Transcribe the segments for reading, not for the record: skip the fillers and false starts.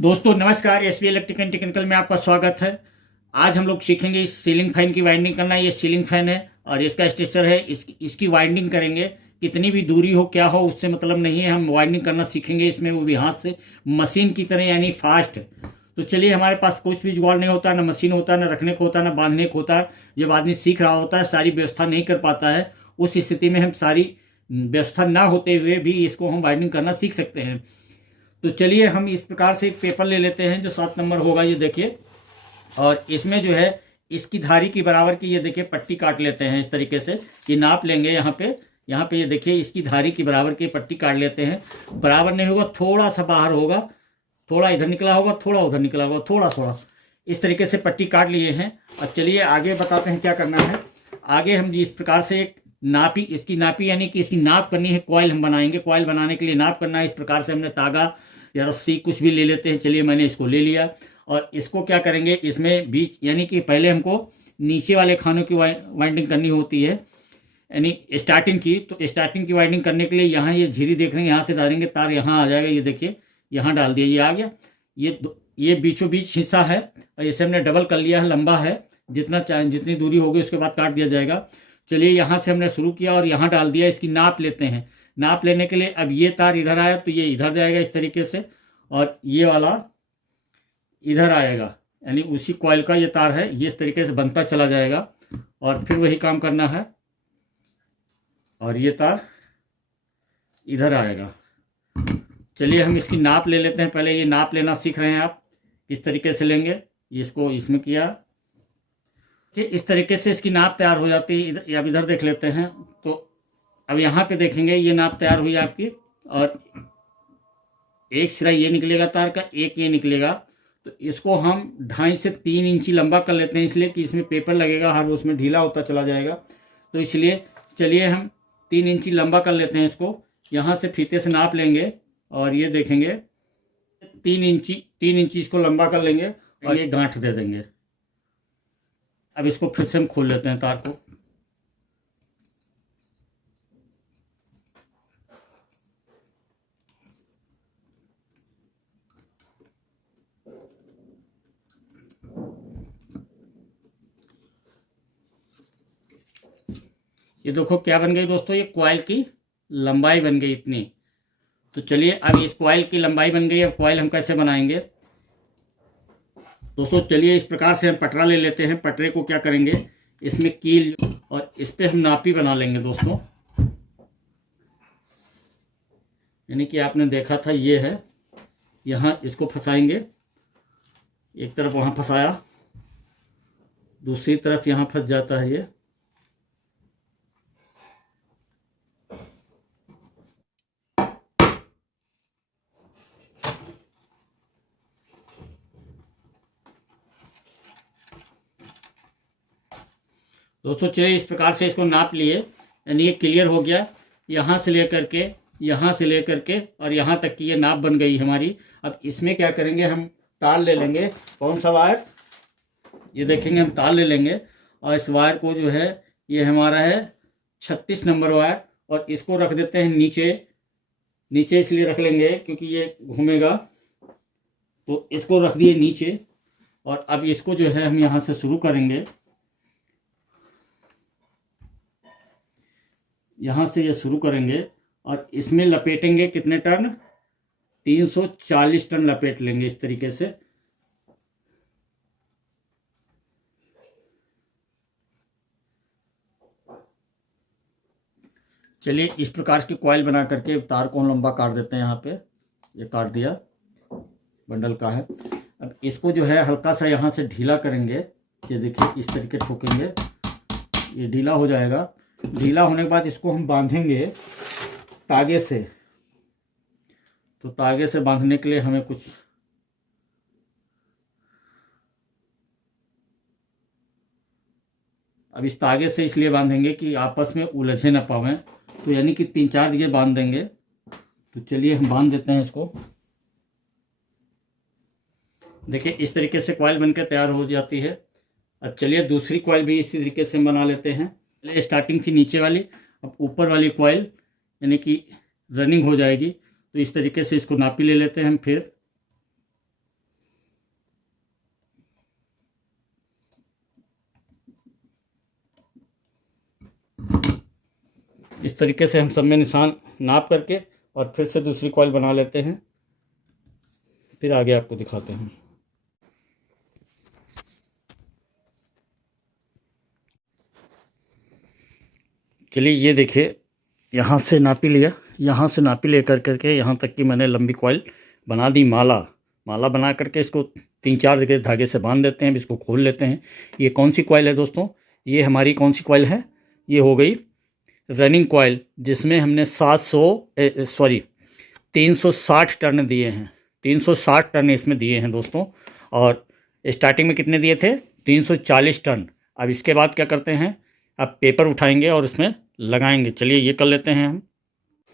दोस्तों नमस्कार, SV electric and technical में आपका स्वागत है। आज हम लोग सीखेंगे इस सीलिंग फैन की वाइंडिंग करना। ये सीलिंग फैन है और इसका स्ट्रक्चर है। इसकी वाइंडिंग करेंगे। कितनी भी दूरी हो क्या हो उससे मतलब नहीं है, हम वाइंडिंग करना सीखेंगे इसमें, वो भी हाथ से, मशीन की तरह यानी फास्ट। तो चलिए, हमारे पास कुछ भी जुगाड़ नहीं होता, ना मशीन होता, ना रखने को होता, ना बांधने को होता। जब आदमी सीख रहा होता है, सारी व्यवस्था नहीं कर पाता है, उस स्थिति में हम सारी व्यवस्था ना होते हुए भी इसको हम वाइंडिंग करना सीख सकते हैं। तो चलिए, हम इस प्रकार से एक पेपर ले लेते हैं जो 7 नंबर होगा, ये देखिए। और इसमें जो है इसकी धारी की बराबर की, ये देखिए, पट्टी काट लेते हैं इस तरीके से। ये नाप लेंगे यहाँ पे ये देखिए, इसकी धारी की बराबर की पट्टी काट लेते हैं। बराबर नहीं होगा, थोड़ा सा बाहर होगा, थोड़ा इधर निकला होगा, थोड़ा उधर निकला होगा, थोड़ा थोड़ा इस तरीके से पट्टी काट लिए हैं। और चलिए आगे बताते हैं क्या करना है। आगे हम इस प्रकार से एक इसकी नापी यानी कि इसकी नाप करनी है। कॉइल हम बनाएंगे, कॉइल बनाने के लिए नाप करना है। इस प्रकार से हमने तागा या रस्सी कुछ भी ले लेते हैं। चलिए, मैंने इसको ले लिया और इसको क्या करेंगे, इसमें बीच यानी कि पहले हमको नीचे वाले खानों की वाइंडिंग करनी होती है, यानी स्टार्टिंग की। तो स्टार्टिंग की वाइंडिंग करने के लिए यहाँ ये झिरी देख रहे हैं, यहाँ से डालेंगे, तार यहाँ आ जाएगा। ये देखिए, यहाँ डाल दिया, ये आ गया। ये बीचों बीच हिस्सा है और इसे हमने डबल कर लिया है, लंबा है। जितनी दूरी होगी उसके बाद काट दिया जाएगा। चलिए, यहाँ से हमने शुरू किया और यहाँ डाल दिया। इसकी नाप लेते हैं। नाप लेने के लिए अब ये तार इधर आया तो ये इधर जाएगा इस तरीके से, और ये वाला इधर आएगा, यानी उसी कॉइल का ये तार है, ये इस तरीके से बनता चला जाएगा। और फिर वही काम करना है, और ये तार इधर आएगा। चलिए, हम इसकी नाप ले लेते हैं। पहले ये नाप लेना सीख रहे हैं आप, किस तरीके से लेंगे। इसको इसमें किया कि इस तरीके से इसकी नाप तैयार हो जाती है। अब इधर देख लेते हैं। तो अब यहाँ पे देखेंगे, ये नाप तैयार हुई आपकी, और एक सिरा ये निकलेगा तार का, एक ये निकलेगा। तो इसको हम 2.5 से 3 इंची लंबा कर लेते हैं, इसलिए कि इसमें पेपर लगेगा, हर उसमें ढीला होता चला जाएगा। तो इसलिए चलिए हम 3 इंची लंबा कर लेते हैं इसको। यहाँ से फीते से नाप लेंगे और ये देखेंगे 3 इंची इसको लंबा कर लेंगे और ये गांठ दे देंगे। अब इसको फिर से हम खोल लेते हैं तार को। ये देखो क्या बन गई दोस्तों, ये कॉइल की लंबाई बन गई इतनी। तो चलिए, अब इस कॉइल की लंबाई बन गई। अब कॉइल हम कैसे बनाएंगे दोस्तों, चलिए इस प्रकार से हम पटरा ले लेते हैं। पटरे को क्या करेंगे, इसमें कील और इस पे हम नापी बना लेंगे दोस्तों। यानी कि आपने देखा था ये है, यहाँ इसको फंसाएंगे। एक तरफ वहाँ फंसाया, दूसरी तरफ यहाँ फंस जाता है ये। दोस्तों चलिए, इस प्रकार से इसको नाप लिए, यानी ये क्लियर हो गया। यहाँ से लेकर के, यहाँ से लेकर के और यहाँ तक की ये नाप बन गई हमारी। अब इसमें क्या करेंगे, हम तार ले लेंगे। कौन सा वायर, ये देखेंगे, हम तार ले लेंगे और इस वायर को जो है, ये हमारा है 36 नंबर वायर, और इसको रख देते हैं नीचे। नीचे इसलिए रख लेंगे क्योंकि ये घूमेगा, तो इसको रख दिए नीचे। और अब इसको जो है हम यहाँ से शुरू करेंगे, यहाँ से ये शुरू करेंगे और इसमें लपेटेंगे। कितने टर्न, 340 टर्न लपेट लेंगे इस तरीके से। चलिए, इस प्रकार की कॉइल बना करके तार को लंबा काट देते हैं। यहाँ पे ये काट दिया, बंडल का है। अब इसको जो है हल्का सा यहाँ से ढीला करेंगे। ये देखिए, इस तरीके ठोकेंगे, ये ढीला हो जाएगा। ढीला होने के बाद इसको हम बांधेंगे तागे से। तो तागे से बांधने के लिए हमें कुछ, अब इस तागे से इसलिए बांधेंगे कि आपस में उलझे ना पावें। तो यानी कि 3-4 जगह बांध देंगे। तो चलिए, हम बांध देते हैं इसको। देखिए, इस तरीके से कॉइल बनकर तैयार हो जाती है। अब चलिए, दूसरी कॉइल भी इसी तरीके से बना लेते हैं। पहले स्टार्टिंग थी नीचे वाली, अब ऊपर वाली कॉइल यानी कि रनिंग हो जाएगी। तो इस तरीके से इसको नापी ले लेते हैं हम। फिर इस तरीके से हम सब में निशान नाप करके और फिर से दूसरी कॉइल बना लेते हैं, फिर आगे आपको दिखाते हैं। चलिए ये देखिए, यहाँ से नापी लिया, यहाँ से नापी ले करके यहाँ तक की मैंने लंबी कॉइल बना दी। माला बना करके इसको 3-4 जगह धागे से बांध देते हैं। इसको खोल लेते हैं। ये कौन सी कॉइल है दोस्तों? ये हमारी कौन सी कॉइल है? ये हो गई रनिंग कॉइल, जिसमें हमने 360 टर्न दिए हैं। 360 टर्न इसमें दिए हैं दोस्तों। और स्टार्टिंग में कितने दिए थे? 340 टर्न। अब इसके बाद क्या करते हैं? अब पेपर उठाएंगे और इसमें लगाएंगे। चलिए ये कर लेते हैं हम।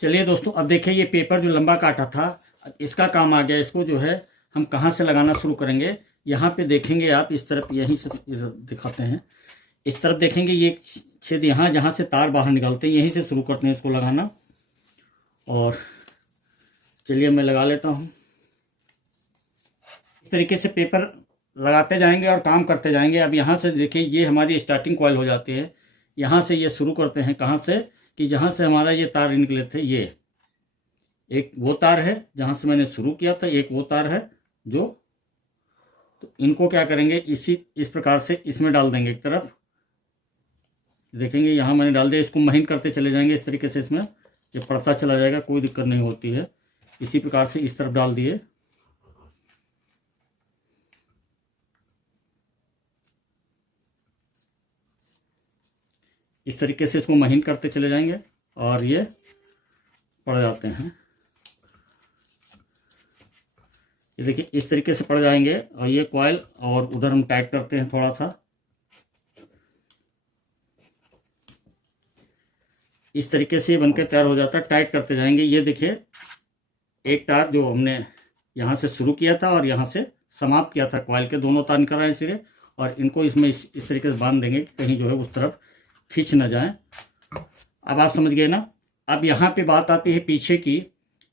चलिए दोस्तों, अब देखिए ये पेपर जो लंबा काटा था, इसका काम आ गया। इसको जो है हम कहाँ से लगाना शुरू करेंगे? यहाँ पे देखेंगे आप, इस तरफ, यहीं से दिखाते हैं। इस तरफ देखेंगे, ये छेद यहाँ जहाँ से तार बाहर निकलते हैं, यहीं से शुरू करते हैं इसको लगाना। और चलिए मैं लगा लेता हूँ। इस तरीके से पेपर लगाते जाएंगे और काम करते जाएंगे। अब यहाँ से देखिए, ये हमारी स्टार्टिंग कॉइल हो जाती है। यहाँ से ये शुरू करते हैं, कहाँ से? कि जहाँ से हमारा ये तार निकले थे, ये एक वो तार है जहाँ से मैंने शुरू किया था, एक वो तार है जो, तो इनको क्या करेंगे, इस प्रकार से इसमें डाल देंगे एक तरफ। देखेंगे यहाँ मैंने डाल दिया। इसको महीन करते चले जाएंगे इस तरीके से, इसमें ये पड़ता चला जाएगा, कोई दिक्कत नहीं होती है। इसी प्रकार से इस तरफ डाल दिए। इस तरीके से इसको महीन करते चले जाएंगे और ये पड़ जाते हैं। ये देखिए इस तरीके से पड़ जाएंगे और ये कॉइल, और उधर हम टाइट करते हैं थोड़ा सा। इस तरीके से ये बनकर तैयार हो जाता है। टाइट करते जाएंगे। ये देखिए एक तार जो हमने यहाँ से शुरू किया था और यहाँ से समाप्त किया था, कॉइल के दोनों तार निकल रहे हैं सिरे, और इनको इसमें इस तरीके से बांध देंगे कि कहीं जो है उस तरफ खींच ना जाए। अब आप समझ गए ना? अब यहाँ पे बात आती है पीछे की।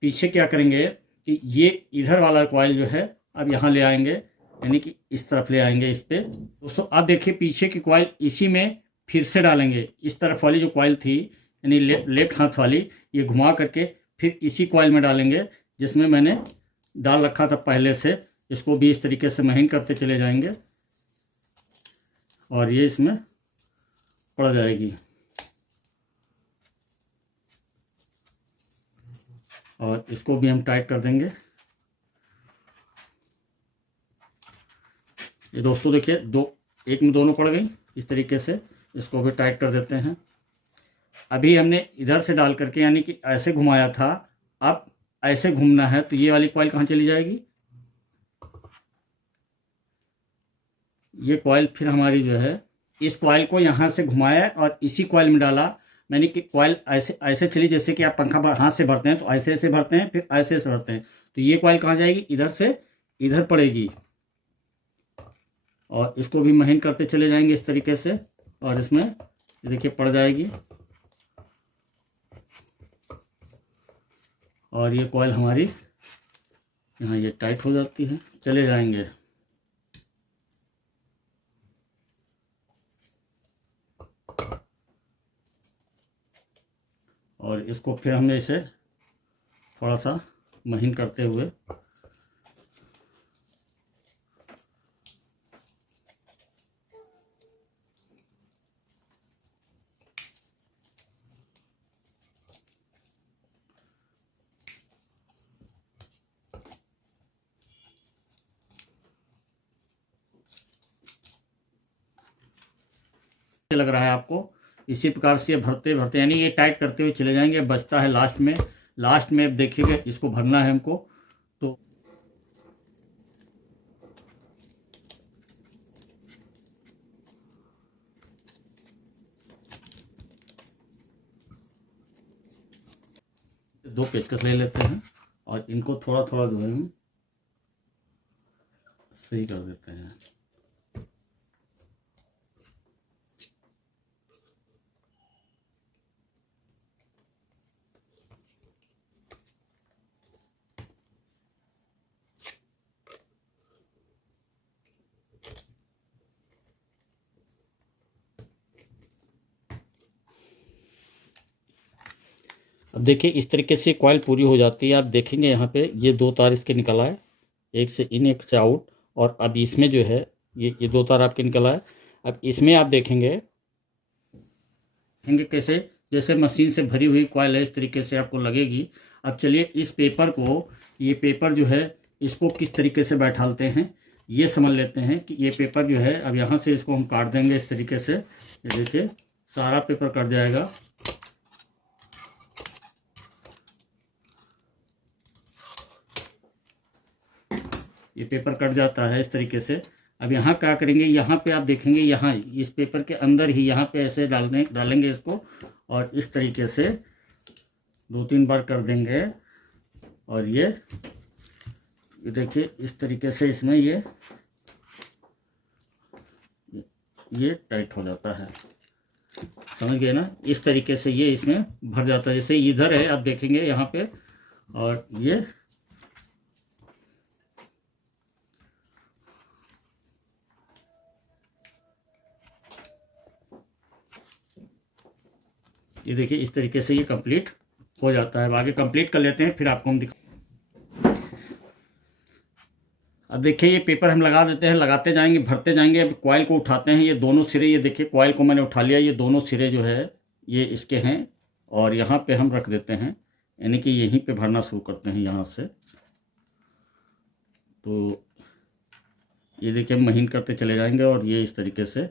पीछे क्या करेंगे कि ये इधर वाला कॉइल जो है अब यहाँ ले आएंगे, यानी कि इस तरफ ले आएंगे इस पे दोस्तों। अब देखिए पीछे की कॉइल इसी में फिर से डालेंगे। इस तरफ वाली जो कॉइल थी, यानी लेफ्ट हाथ वाली, ये घुमा करके फिर इसी कॉइल में डालेंगे जिसमें मैंने डाल रखा था पहले से। इसको भी इस तरीके से महीन करते चले जाएंगे और ये इसमें पड़ जाएगी। और इसको भी हम टाइट कर देंगे। ये दोस्तों देखिए, एक में दोनों पड़ गई। इस तरीके से इसको भी टाइट कर देते हैं। अभी हमने इधर से डाल करके, यानी कि ऐसे घुमाया था, अब ऐसे घूमना है, तो ये वाली कॉइल कहाँ चली जाएगी? ये कॉइल फिर हमारी जो है, इस कॉइल को यहाँ से घुमाया और इसी कॉइल में डाला मैंने कि कॉइल ऐसे ऐसे चली, जैसे कि आप पंखा हाथ से भरते हैं तो ऐसे ऐसे भरते हैं, फिर ऐसे ऐसे भरते हैं। तो ये कॉइल कहाँ जाएगी? इधर से इधर पड़ेगी। और इसको भी महीन करते चले जाएंगे इस तरीके से, और इसमें देखिए पड़ जाएगी। और ये कॉइल हमारी यहाँ ये टाइट हो जाती है। चले जाएंगे। और इसको फिर हमने इसे थोड़ा सा महीन करते हुए लग रहा है आपको। इसी प्रकार से भरते भरते, यानी ये टाइट करते हुए चले जाएंगे। बचता है लास्ट में अब देखिएगा, इसको भरना है हमको। तो दो पेचकस ले लेते हैं और इनको थोड़ा थोड़ा जो है हम सही कर देते हैं। अब देखिए इस तरीके से कॉइल पूरी हो जाती है। आप देखेंगे यहाँ पे ये 2 तार इसके निकल आए, एक से इन एक से आउट, और अब इसमें जो है ये 2 तार आपके निकल आए। अब इसमें आप देखेंगे कैसे जैसे मशीन से भरी हुई कॉइल है, इस तरीके से आपको लगेगी। अब चलिए इस पेपर को, ये पेपर जो है इसको किस तरीके से बैठालते हैं ये समझ लेते हैं कि ये पेपर जो है, अब यहाँ से इसको हम काट देंगे इस तरीके से। ये देखिए सारा पेपर कट जाएगा। ये पेपर कट जाता है इस तरीके से। अब यहाँ क्या करेंगे, यहाँ पे आप देखेंगे, यहाँ इस पेपर के अंदर ही यहाँ पे ऐसे डालेंगे इसको, और इस तरीके से 2-3 बार कर देंगे। और ये देखिए इस तरीके से इसमें ये टाइट हो जाता है, समझ गए ना। इस तरीके से ये इसमें भर जाता है। जैसे इधर है आप देखेंगे यहाँ पे, और ये देखिए इस तरीके से ये कंप्लीट हो जाता है। अब आगे कंप्लीट कर लेते हैं, फिर आपको हम अब देखिए ये पेपर हम लगा देते हैं, लगाते जाएंगे, भरते जाएंगे। अब कॉइल को उठाते हैं, ये दोनों सिरे, ये देखिए कॉइल को मैंने उठा लिया, ये दोनों सिरे जो है ये इसके हैं, और यहाँ पे हम रख देते हैं, यानी कि यहीं पे भरना शुरू करते हैं यहाँ से। तो ये देखिए हम महीन करते चले जाएंगे, और ये इस तरीके से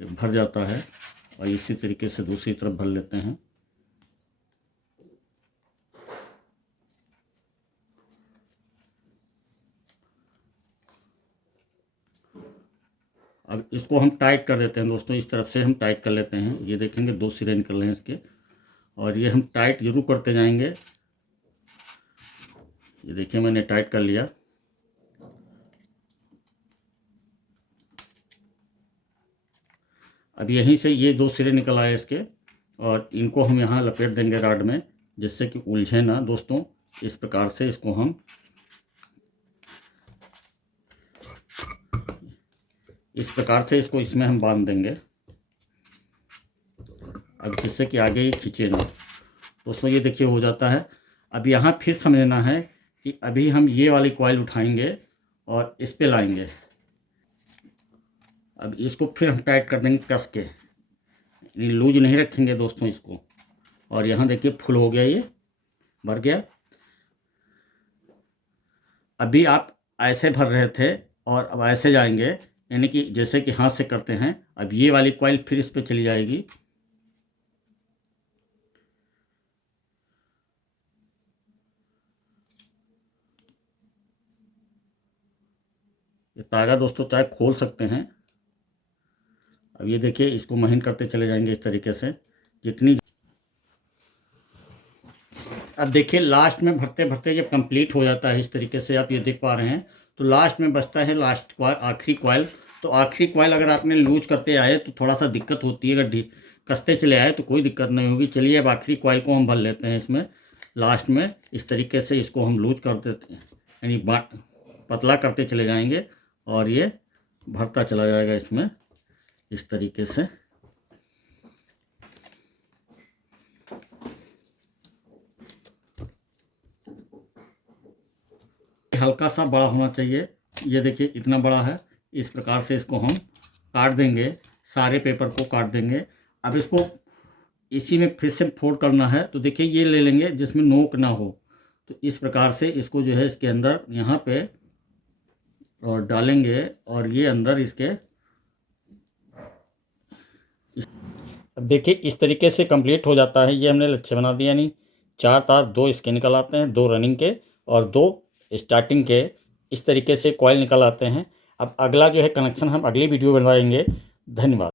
भर जाता है। और इसी तरीके से दूसरी तरफ भर लेते हैं। अब इसको हम टाइट कर देते हैं दोस्तों, इस तरफ से हम टाइट कर लेते हैं। ये देखेंगे 2 सिरे निकल रहे हैं इसके, और ये हम टाइट जरूर करते जाएंगे। ये देखिए मैंने टाइट कर लिया। अब यहीं से ये 2 सिरे निकल आए इसके, और इनको हम यहाँ लपेट देंगे राड में, जिससे कि उलझे ना दोस्तों। इस प्रकार से इसको हम इसको इसमें हम बांध देंगे, अब जिससे कि आगे ये खींचे ना दोस्तों। ये देखिए हो जाता है। अब यहाँ फिर समझना है कि अभी हम ये वाली कॉइल उठाएंगे और इस पे लाएंगे। अब इसको फिर हम टाइट कर देंगे कस के, लूज नहीं रखेंगे दोस्तों इसको। और यहाँ देखिए फुल हो गया, ये भर गया। अभी आप ऐसे भर रहे थे और अब ऐसे जाएंगे, यानी कि जैसे कि हाथ से करते हैं। अब ये वाली कॉइल फिर इस पे चली जाएगी। ये तागा दोस्तों चाहे खोल सकते हैं। अब ये देखिए इसको महीन करते चले जाएंगे इस तरीके से जितनी। अब देखिए लास्ट में भरते भरते जब कंप्लीट हो जाता है इस तरीके से, आप ये देख पा रहे हैं, तो लास्ट में बचता है लास्ट कॉइल, आखिरी कॉइल। तो आखिरी कॉइल अगर आपने लूज करते आए तो थोड़ा सा दिक्कत होती है, अगर कसते चले आए तो कोई दिक्कत नहीं होगी। चलिए अब आखिरी कॉइल को हम भर लेते हैं इसमें लास्ट में। इस तरीके से इसको हम लूज कर देते हैं, यानी पतला करते चले जाएंगे, और ये भरता चला जाएगा इसमें इस तरीके से। हल्का सा बड़ा होना चाहिए, ये देखिए इतना बड़ा है। इस प्रकार से इसको हम काट देंगे, सारे पेपर को काट देंगे। अब इसको इसी में फिर से फोल्ड करना है, तो देखिए ये ले लेंगे जिसमें नोक ना हो। तो इस प्रकार से इसको जो है इसके अंदर यहाँ पे और डालेंगे, और ये अंदर इसके। अब देखिए इस तरीके से कंप्लीट हो जाता है। ये हमने लच्छे बना दिया, यानी 4 तार, 2 इसके निकल आते हैं, 2 रनिंग के और 2 स्टार्टिंग के। इस तरीके से कॉइल निकल आते हैं। अब अगला जो है कनेक्शन हम अगली वीडियो बनाएंगे। धन्यवाद।